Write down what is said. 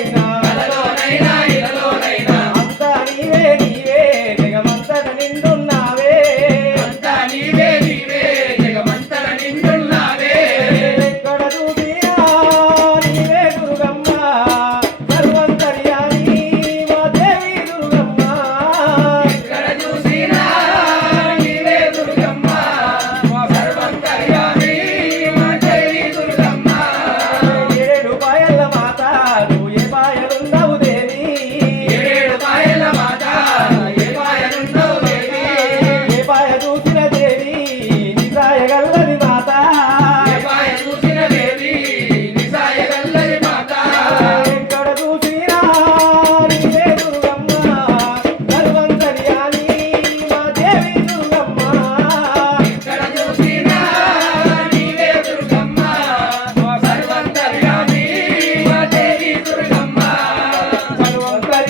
Amém.